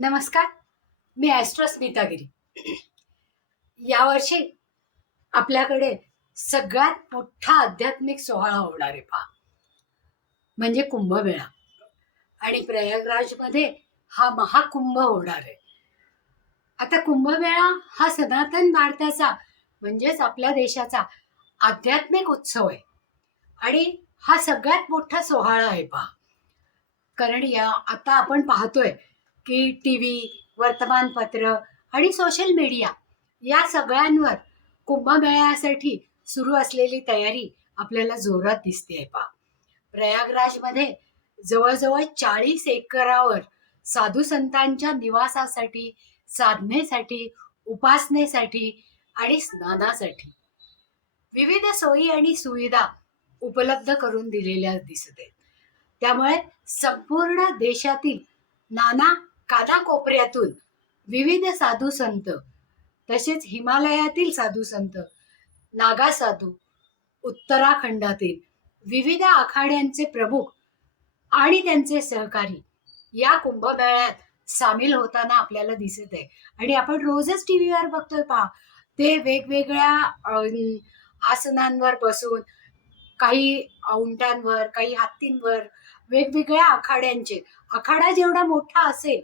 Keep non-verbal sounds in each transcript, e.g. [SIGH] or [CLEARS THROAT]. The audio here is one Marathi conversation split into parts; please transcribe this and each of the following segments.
नमस्कार मी ॲस्ट्रो स्मितागिरी यावर्षी आपल्याकडे सगळ्यात मोठा आध्यात्मिक सोहळा होणार आहे पहा. म्हणजे कुंभमेळा. आणि प्रयागराजमध्ये हा महाकुंभ होणार आहे. आता कुंभमेळा हा सनातन भारताचा म्हणजेच आपल्या देशाचा आध्यात्मिक उत्सव आहे. आणि हा सगळ्यात मोठा सोहळा आहे पहा. कारण या आता आपण पाहतोय की टी व्ही वर्तमानपत्र आणि सोशल मीडिया या सगळ्यांवर कुंभमेळ्यासाठी सुरू असलेली तयारी आपल्याला जोरात दिसते आहे पहा. प्रयागराजमध्ये जवळजवळ चाळीस एकरावर साधू संतांच्या निवासासाठी साधनेसाठी उपासनेसाठी आणि स्नानासाठी विविध सोयी आणि सुविधा उपलब्ध करून दिलेल्या दिसत आहेत. त्यामुळे संपूर्ण देशातील नाना कानाकोपऱ्यातून विविध साधू संत तसेच हिमालयातील साधू संत नागा साधू उत्तराखंडातील विविध आखाड्यांचे प्रमुख आणि त्यांचे सहकारी या कुंभमेळ्यात सामील होताना आपल्याला दिसत आहे. आणि आपण रोजच टी व्हीवर बघतोय पहा ते वेगवेगळ्या आसनांवर बसून काही औंटांवर काही हत्तींवर वेगवेगळ्या आखाड्यांचे आखाडा जेवढा मोठा असेल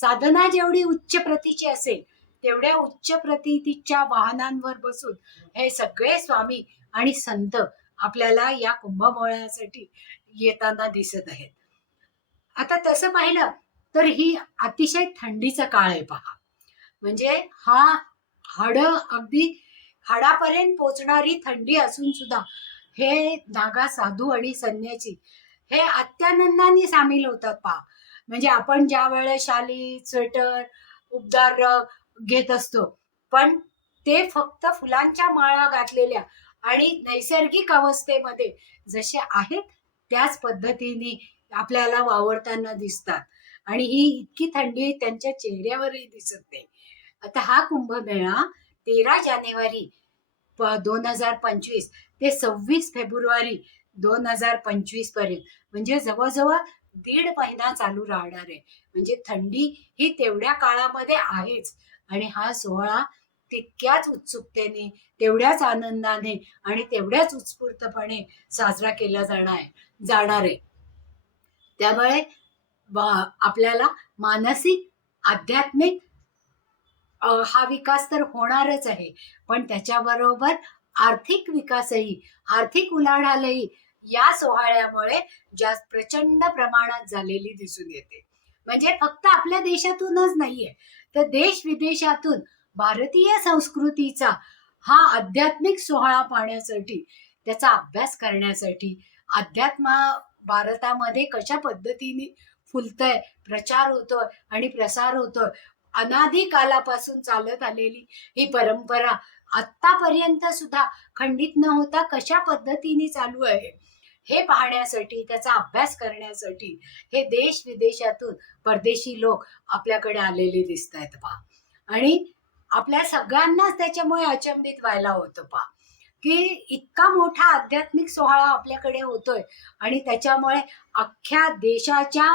साधना जेवढी उच्च प्रतीची असेल तेवढ्या उच्च प्रतीच्या वाहनांवर बसून हे सगळे स्वामी आणि संत आपल्याला या कुंभमेळ्यासाठी येताना दिसत आहेत. आता तसं पाहिलं तर ही अतिशय थंडीचा काळ आहे पहा. म्हणजे हा हाड अगदी हाडापर्यंत पोचणारी थंडी असून सुद्धा हे नागा साधू आणि संन्यासी हे अत्यानंदाने सामील होतात पहा. म्हणजे आपण ज्या वेळेस शाली स्वेटर उबदार रग घेत असतो पण ते फक्त फुलांच्या माळा घातलेल्या आणि नैसर्गिक अवस्थेमध्ये जसे आहेत त्याच पद्धतीने आपल्याला वावरताना दिसतात. आणि ही इतकी थंडी त्यांच्या चेहऱ्यावरही दिसत नाही. आता हा कुंभमेळा तेरा जानेवारी दोन हजार पंचवीस ते सव्वीस फेब्रुवारी दोन हजार पंचवीसपर्यंत म्हणजे जवळजवळ दीड महिना चालू राहणार आहे. म्हणजे थंडी ही तेवढ्या काळामध्ये आहेच. आणि हा सोहळा तितक्याच उत्सुकतेने तेवढ्याच आनंदाने आणि तेवढ्याच उत्स्फूर्तपणे साजरा केला जाणार जाणार आहे. त्यामुळे आपल्याला मानसिक आध्यात्मिक हा विकास तर होणारच आहे. पण त्याच्याबरोबर आर्थिक विकासही आर्थिक उलाढालही या सोहळ्यामुळे जास्त प्रचंड प्रमाणात झालेली दिसून येते. म्हणजे फक्त आपल्या देशातूनच नाहीये. तर देश विदेशातून भारतीय संस्कृतीचा हा आध्यात्मिक सोहळा पाहण्यासाठी त्याचा अभ्यास करण्यासाठी अध्यात्मा भारतामध्ये कशा पद्धतीने फुलतय प्रचार होतोय आणि प्रसार होतोय अनादी कालापासून चालत आलेली ही परंपरा आतापर्यंत सुद्धा खंडित न होता कशा पद्धतीने चालू आहे? हे पाहण्यासाठी त्याचा अभ्यास करण्यासाठी हे देश विदेशातून परदेशी लोक आपल्याकडे आलेले दिसत आहेत पहा. आणि आपल्या सगळ्यांनाच त्याच्यामुळे अचंबित व्हायला होतं पहा. की इतका मोठा आध्यात्मिक सोहळा आपल्याकडे होतोय आणि त्याच्यामुळे अख्ख्या देशाच्या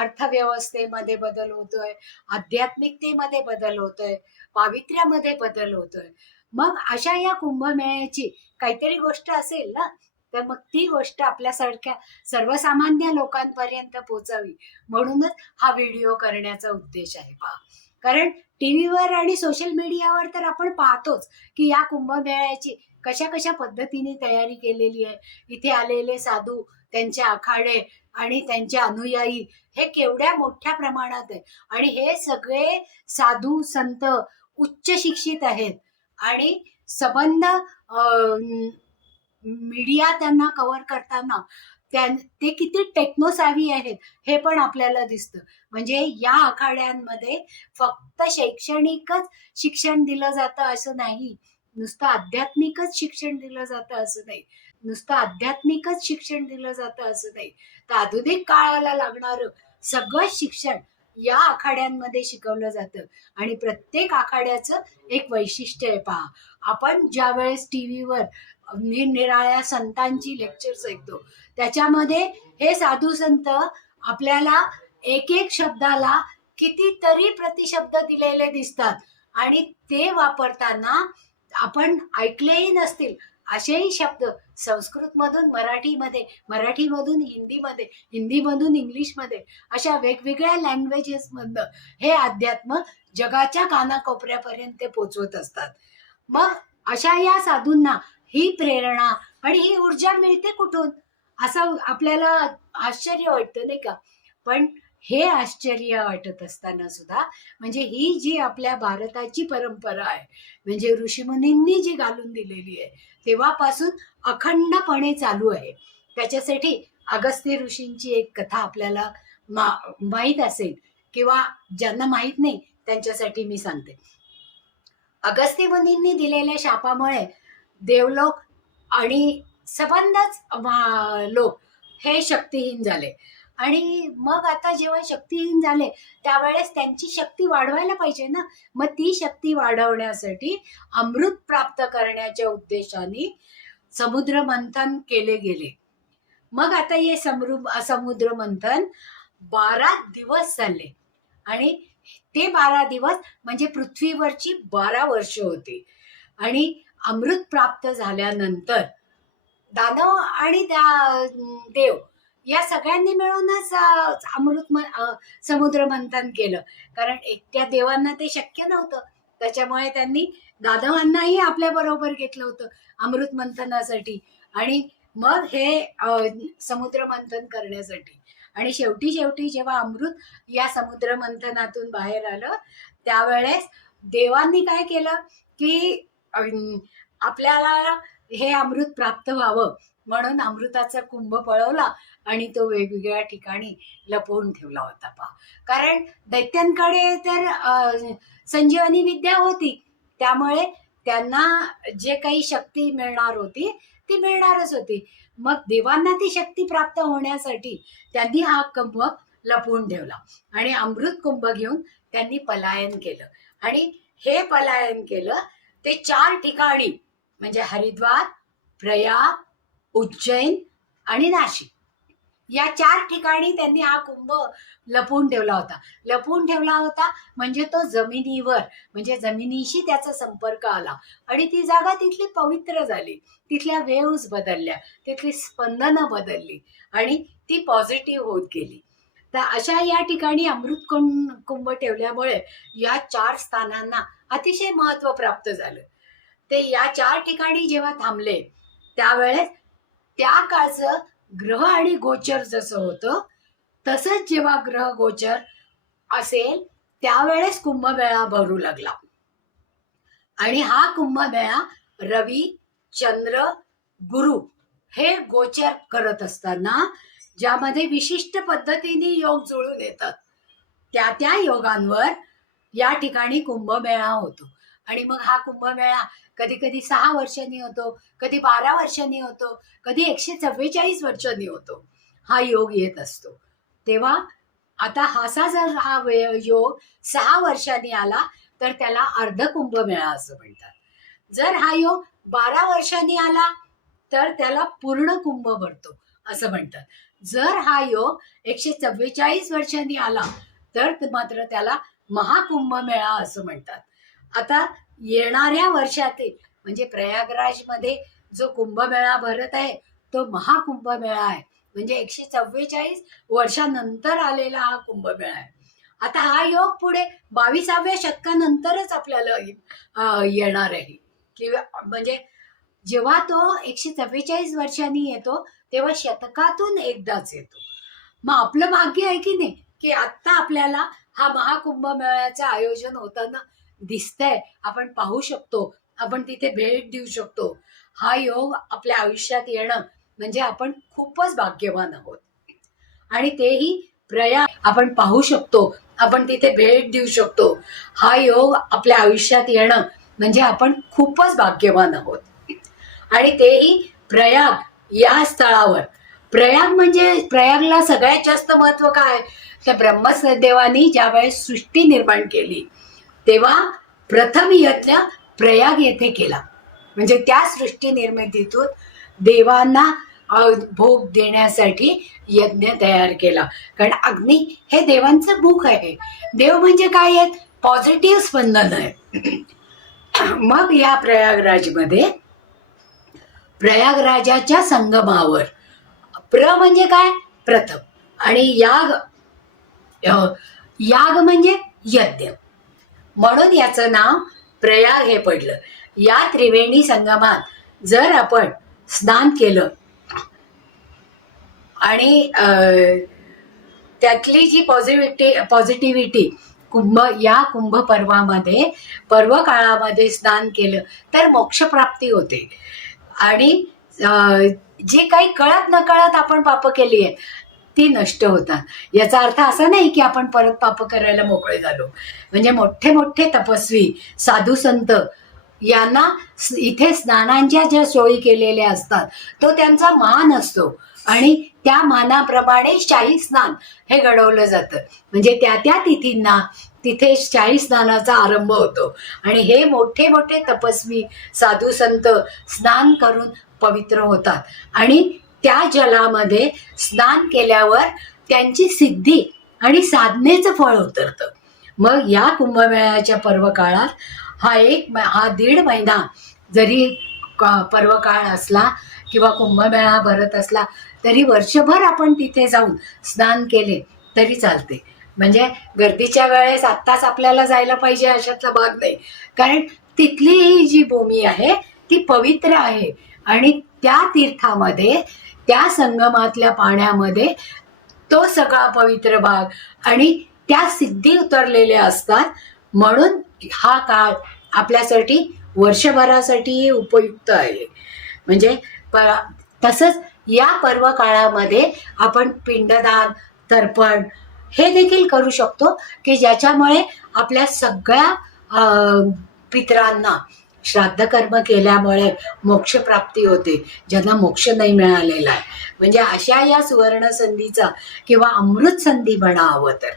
अर्थव्यवस्थेमध्ये बदल होतोय आध्यात्मिकतेमध्ये बदल होतोय पावित्र्यामध्ये बदल होतोय. मग अशा या कुंभमेळ्याची काहीतरी गोष्ट असेल ना? तर मग ती गोष्ट आपल्यासारख्या सर्वसामान्य लोकांपर्यंत पोचावी. म्हणूनच हा व्हिडिओ करण्याचा उद्देश आहे पहा. कारण टीव्हीवर आणि सोशल मीडियावर तर आपण पाहतोच की या कुंभमेळ्याची कशा कशा पद्धतीने तयारी केलेली आहे. इथे आलेले साधू त्यांचे आखाडे आणि त्यांचे अनुयायी हे केवढ्या मोठ्या प्रमाणात आहे आणि हे सगळे साधू संत उच्च शिक्षित आहेत. आणि संबंध मीडिया त्यांना कव्हर करताना त्या ते किती टेक्नोसावी आहेत हे पण आपल्याला दिसतं. म्हणजे या आखाड्यांमध्ये फक्त शैक्षणिकच शिक्षण दिलं जातं असं नाही. नुसतं आध्यात्मिकच शिक्षण दिलं जातं असं नाही. नुसतं आध्यात्मिकच शिक्षण दिलं जातं असं नाही. तर आधुनिक काळाला लागणारं सगळं शिक्षण या आखाड्यांमध्ये शिकवलं जातं. आणि प्रत्येक आखाड्याचं एक वैशिष्ट्य आहे पहा. आपण ज्या वेळेस टी व्हीवर निरनिराळ्या संतांची लेक्चर्स ऐकतो त्याच्यामध्ये हे साधू संत आपल्याला एक एक शब्दाला कितीतरी प्रतिशब्द दिलेले दिसतात. आणि ते वापरताना आपण ऐकलेही नसतील असेही शब्द संस्कृतमधून मराठीमध्ये मराठीमधून हिंदीमध्ये हिंदीमधून इंग्लिशमध्ये अशा वेगवेगळ्या लँग्वेजेसमधनं हे अध्यात्म जगाच्या कानाकोपऱ्यापर्यंत ते पोचवत असतात. मग अशा या साधूंना ही प्रेरणा आणि ही ऊर्जा मिळते कुठून? असं आपल्याला आश्चर्य वाटतं नाही का? पण हे आश्चर्य वाटत असताना सुद्धा म्हणजे ही जी आपल्या भारताची परंपरा आहे म्हणजे ऋषीमुनींनी जी घालून दिलेली आहे तेव्हापासून अखंडपणे चालू आहे. त्याच्यासाठी अगस्त्य ऋषींची एक कथा आपल्याला मा माहीत असेल किंवा ज्यांना माहीत नाही त्यांच्यासाठी मी सांगते. अगस्त्य मुनींनी दिलेल्या शापामुळे देवलोक आणि सबंधच लोक हे शक्तिहीन झाले. आणि मग आता जेव्हा शक्तिहीन झाले त्यावेळेस त्यांची शक्ती वाढवायला पाहिजे ना. मग ती शक्ती वाढवण्यासाठी अमृत प्राप्त करण्याच्या उद्देशाने समुद्र मंथन केले गेले. मग आता हे समृ समुद्र मंथन बारा दिवस झाले. आणि ते बारा दिवस म्हणजे पृथ्वीवरची बारा वर्ष होती. आणि अमृत प्राप्त झाल्यानंतर दानव आणि त्या देव या सगळ्यांनी मिळूनच अमृत मन समुद्र मंथन केलं. कारण एकट्या देवांना ते शक्य नव्हतं. त्याच्यामुळे त्यांनी दादवांनाही आपल्या बरोबर घेतलं होतं अमृत मंथनासाठी. आणि मग हे समुद्र मंथन करण्यासाठी. आणि शेवटी शेवटी जेव्हा अमृत या समुद्र मंथनातून बाहेर आलं त्यावेळेस देवांनी काय केलं की आपल्याला हे अमृत प्राप्त व्हावं. म्हणून अमृताचा कुंभ पळवला आणि तो वेगवेगळ्या ठिकाणी लपवून ठेवला होता पहा. कारण दैत्यांकडे तर संजीवनी विद्या होती. त्यामुळे त्यांना जे काही शक्ती मिळणार होती ती मिळणारच होती. मग देवांना ती शक्ती प्राप्त होण्यासाठी त्यांनी हा कुंभ लपवून ठेवला आणि अमृत कुंभ घेऊन त्यांनी पलायन केलं. आणि हे पलायन केलं ते चार ठिकाणी म्हणजे हरिद्वार प्रयाग उज्जैन आणि नाशिक. या चार ठिकाणी त्यांनी हा कुंभ लपवून ठेवला होता. लपवून ठेवला होता म्हणजे तो जमिनीवर म्हणजे जमिनीशी त्याचा संपर्क आला. आणि ती जागा तिथली पवित्र झाली. तिथल्या वेव्स बदलल्या तिथली स्पंदनं बदलली आणि ती पॉझिटिव्ह होत गेली. तर अशा या ठिकाणी अमृत कुंभ कुंभ ठेवल्यामुळे या चार स्थानांना अतिशय महत्त्व प्राप्त झालं. ते या चार ठिकाणी जेव्हा थांबले त्यावेळेस त्या काळचं ग्रह आणि गोचर जसं होतं तसंच जेव्हा ग्रह गोचर असेल त्यावेळेस कुंभमेळा भरू लागला. आणि हा कुंभमेळा रवी चंद्र गुरु हे गोचर करत असताना ज्यामध्ये विशिष्ट पद्धतीने योग जुळून येतात. त्या त्या योगांवर या ठिकाणी कुंभमेळा होतो. आणि मग हा कुंभमेळा कधी कधी सहा वर्षांनी होतो कधी बारा वर्षांनी होतो कधी एकशे चव्वेचाळीस वर्षांनी होतो. हा योग येत असतो. तेव्हा आता हासा जर हा योग सहा वर्षांनी आला तर त्याला अर्ध कुंभमेळा असं म्हणतात. जर हा योग बारा वर्षांनी आला तर त्याला पूर्ण कुंभ भरतो असं म्हणतात. जर हा योग एकशे चव्वेचाळीस वर्षांनी आला तर मात्र त्याला महाकुंभ मेळा असं म्हणतात. आता येणाऱ्या वर्षातील म्हणजे प्रयागराजमध्ये जो कुंभमेळा भरत आहे तो महाकुंभमेळा आहे. म्हणजे एकशे चव्वेचाळीस वर्षानंतर आलेला हा कुंभमेळा आहे. आता हा योग पुढे बावीसाव्या शतकानंतरच आपल्याला येणार आहे. किंवा म्हणजे जेव्हा तो एकशे चव्वेचाळीस वर्षांनी येतो तेव्हा शतकातून एकदाच येतो. मग आपलं भाग्य आहे की नाही? की आत्ता आपल्याला हा महाकुंभमेळ्याचं आयोजन होताना दिसतंय. आपण पाहू शकतो. आपण तिथे भेट देऊ शकतो. हा योग आपल्या आयुष्यात येणं म्हणजे आपण खूपच भाग्यवान आहोत. आणि तेही प्रयाग आपण पाहू शकतो. आपण तिथे भेट देऊ शकतो. हा योग आपल्या आयुष्यात येणं म्हणजे आपण खूपच भाग्यवान आहोत. आणि तेही प्रयाग या स्थळावर. प्रयाग म्हणजे प्रयागला सगळ्यात जास्त महत्त्व काय? तर ब्रह्मदेवानी ज्यावेळेस सृष्टी निर्माण केली तेव्हा प्रथम यज्ञ प्रयाग येथे केला. म्हणजे त्या सृष्टी निर्मितीतून देवांना भोग देण्यासाठी यज्ञ तयार केला. कारण अग्नी हे देवांचं भूक आहे. देव म्हणजे काय आहेत? पॉझिटिव्ह स्पंदन आहे [CLEARS THROAT] मग या प्रयागराजमध्ये प्रयागराजाच्या संगमावर प्र म्हणजे काय? प्रथम. आणि याग याग म्हणजे यज्ञ. म्हणून याचं नाव प्रयाग हे पडलं. या त्रिवेणी संगमात जर आपण स्नान केलं आणि त्यातली जी पॉझिटिव्हिटी पॉझिटिव्हिटी कुंभ या कुंभ पर्वामध्ये पर्व काळामध्ये स्नान केलं तर मोक्षप्राप्ती होते. आणि अ, जे काही कळत नकळत आपण पाप केली आहेत ती नष्ट होतात. याचा अर्थ असा नाही की आपण परत पाप करायला मोकळे झालो. म्हणजे मोठे मोठे तपस्वी साधू संत यांना इथे स्नानांच्या ज्या सोयी केलेल्या असतात तो त्यांचा मान असतो. आणि त्या मानाप्रमाणे शाही स्नान हे घडवलं जातं. म्हणजे त्या त्या तिथींना तिथे शाही स्नानाचा आरंभ होतो. आणि हे मोठे मोठे तपस्वी साधू संत स्नान करून पवित्र होतात. आणि त्या जलामध्ये स्नान केल्यावर त्यांची सिद्धी आणि साधनेचं फळ उतरतं. मग या कुंभमेळ्याच्या पर्व काळात हा एक हा दीड महिना जरी पर्वकाळ पर्व काळ असला किंवा कुंभमेळा भरत असला तरी वर्षभर आपण तिथे जाऊन स्नान केले तरी चालते. म्हणजे गर्दीच्या वेळेस आत्ताच आपल्याला जायला पाहिजे अशातला भाग नाही. कारण तिथली ही जी भूमी आहे ती पवित्र आहे. आणि त्या तीर्थामध्ये त्या संगमातल्या पाण्यामध्ये तो सगळा पवित्र भाग आणि त्या सिद्धी उतरलेल्या असतात. म्हणून हा काळ आपल्यासाठी वर्षभरासाठी उपयुक्त आहे. म्हणजे प तसंच या पर्व काळामध्ये आपण पिंडदान तर्पण हे देखील करू शकतो की ज्याच्यामुळे आपल्या सगळ्या अं, पितरांना श्राद्ध कर्म केल्यामुळे मोक्षप्राप्ती होते. ज्यांना मोक्ष नाही मिळालेला आहे. म्हणजे अशा या सुवर्ण संधीचा किंवा अमृत संधी म्हणा हवं तर.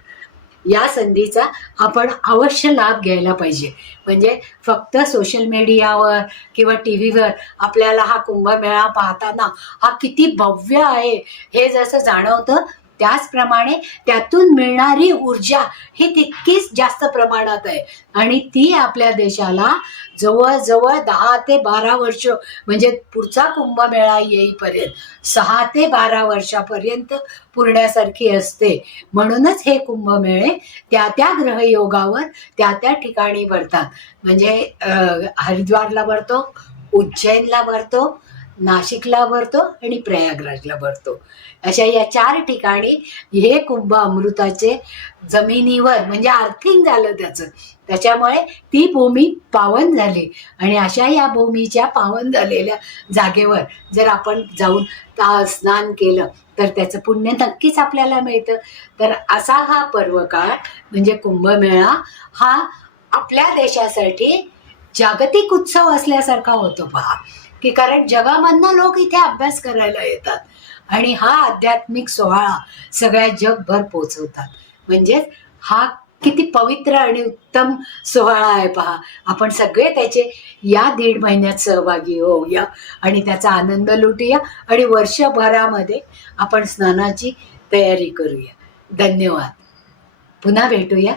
या संधीचा आपण अवश्य लाभ घ्यायला पाहिजे. म्हणजे फक्त सोशल मीडियावर किंवा टी व्हीवर आपल्याला हा कुंभमेळा पाहताना हा किती भव्य आहे हे जसं जाणवतं त्याचप्रमाणे त्यातून मिळणारी ऊर्जा ही तितकीच जास्त प्रमाणात आहे. आणि ती आपल्या देशाला जवळजवळ दहा ते बारा वर्ष म्हणजे पुढचा कुंभमेळा येईपर्यंत सहा ते बारा वर्षापर्यंत पुरण्यासारखी असते. म्हणूनच हे कुंभमेळे त्या त्या ग्रहयोगावर त्या त्या ठिकाणी भरतात. म्हणजे अं, हरिद्वारला भरतो उज्जैनला भरतो नाशिकला भरतो आणि प्रयागराजला भरतो. अशा या चार ठिकाणी हे कुंभ अमृताचे जमिनीवर म्हणजे आर्थिंग झालं त्याचं. त्याच्यामुळे ती भूमी पावन झाली. आणि अशा या भूमीच्या पावन झालेल्या जागेवर जर आपण जाऊन ता- स्नान केलं तर त्याचं पुण्य नक्कीच आपल्याला मिळतं. तर असा हा पर्व काळ म्हणजे कुंभमेळा हा आपल्या देशासाठी जागतिक उत्सव असल्यासारखा होतो पहा. की कारण जगामधनं लोक इथे अभ्यास करायला येतात. आणि हा आध्यात्मिक सोहळा सगळ्या जगभर पोचवतात. म्हणजेच हा किती पवित्र आणि उत्तम सोहळा आहे पहा. आपण सगळे त्याचे या दीड महिन्यात सहभागी होऊया आणि त्याचा आनंद लुटूया आणि वर्षभरामध्ये आपण स्नानाची तयारी करूया. धन्यवाद. पुन्हा भेटूया.